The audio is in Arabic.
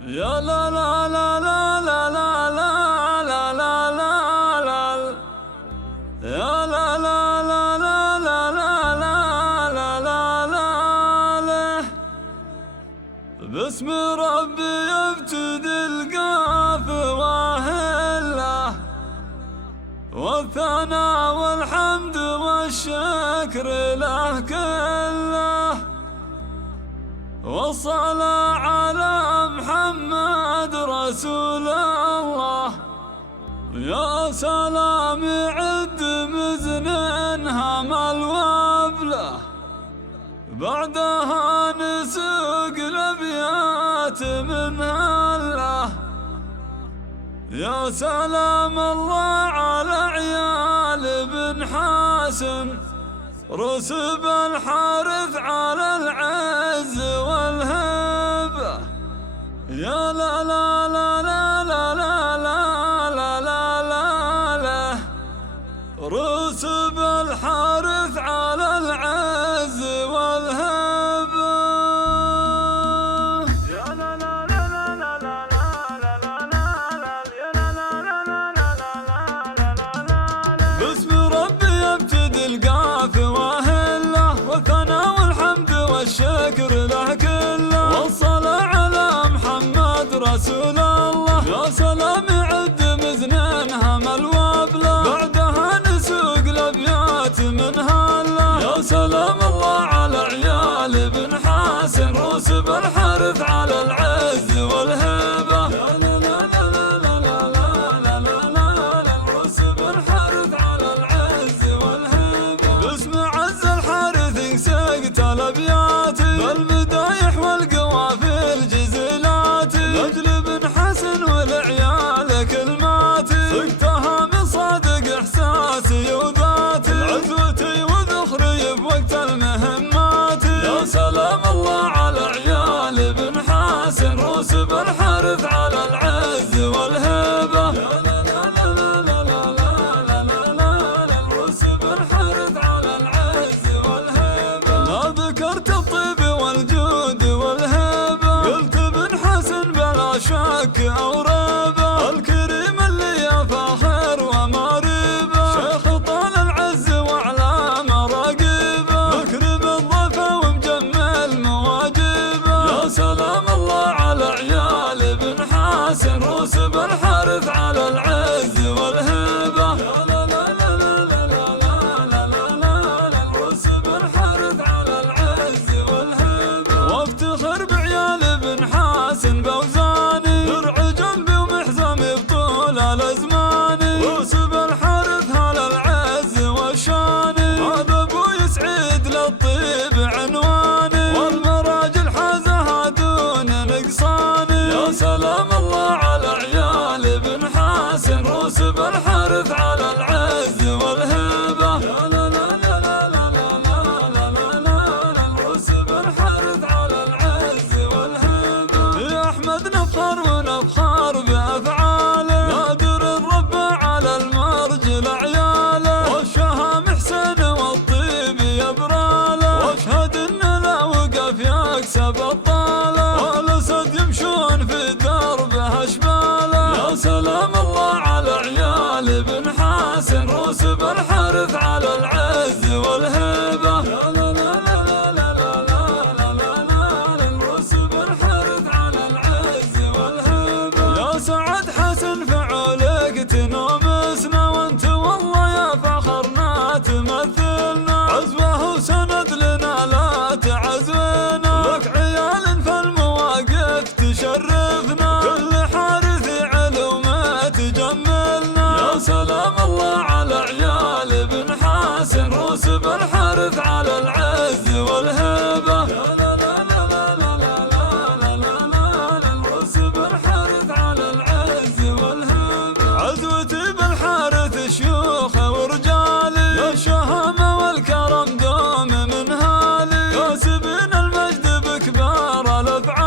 يا لا لا لا لا لا لا لا لا لا لا لا يا لا لا لا لا لا لا لا لا لا لا باسم ربي يبتدي القاف واهله والثناء والحمد والشكر له كله والصلاة على محمد رسول الله. يا سلام عد مزن هم الوبله بعدها نسوق الابيات من هله. يا سلام الله على عيال بن حسن رسب الحارث على العز والهبة. يا لا لا لا لا لا لا لا لا لا لا لا رسب الحارث على العز والهبة. يا لا لا لا لا لا لا لا لا يا لا لا لا لا لا لا لا باسم ربي يبتدي القاف والثناء والحمد والشكر له كله والصلاة على محمد رسول الله. يا سلام عد مزنين هم الوبله بعدها نسوق الابيات من هله. يا سلام الله على عيال بن حسن رسب الحارث على العز والهبة. يا لا لا لا لا لا لا لا لا رسب الحارث على العز والهبة. باسم عز الحارث سقت الابيات بالمدايح والقوافل جزيلات لاجل بن حسن والعيال كلماتي سقتها من صادق احساسي وذاتي عزوتي وذخري بوقت المهمات. يا سلام الله على عيال بن حسن رسب الحارث على العز والهبة. يا لا لا لا لا لا لا لا لا رسب الحارث على العز والهبة. ذكرت الطيب والجود والهبة قلت بن حسن بلا شك أو ريبة الكريم اللي فاخر ومريبة شيخ طال العز وعلى مراقبه مكرم الضيفة ومجمل مواجبه. يا سلام الله على عيال بن حسن رسب الحارث على العز والهبة. يا لا لا لا لا لا لا لا لا رسب الحارث على العز والهبة. وافتخر بعيال بن حسن بوزاني درع جنبي ومحزمي بطول الازمان رسب الحارث على العز والشاني هذا ابوي سعيد للطيب عنواني والمراجل حازها دون نقصاني. يا سلام الله على عيال بن حسن رسب الحارث على العز والهبة. يا لا لا لا لا لا لا لا لا رسب الحارث على العز والهبة. يا احمد نفخر ونفخر بافعاله نادر الرب على المرجل عياله والشهام حسين والطيب يبراله واشهد ان لا وقف يكسب الطاله والاسد يمشون في دربه اشباله. يا سلام الله على عيال بن حسن رسب الحارث على العز والهبة. يا لا لا لا لا لا لا لا رسب الحارث على العز والهبة. يا سعد حسن فعولك تنومسنا وانت والله يا فخرنا تمثلنا عزوه وسند لنا لا تعزونا لك عيال فالمواقف تشرفنا كل حارث علومه تجملنا. يا سلام الله على عيال بن حسن رسب الحارث على العز والهبة. يا لا لا لا لا لا لا لا لا رسب الحارث على العز والهبة. عزوتي بالحارث شيوخه ورجالي يا الشهامة والكرم دوم من هالي كاسبين المجد بكبار الافعال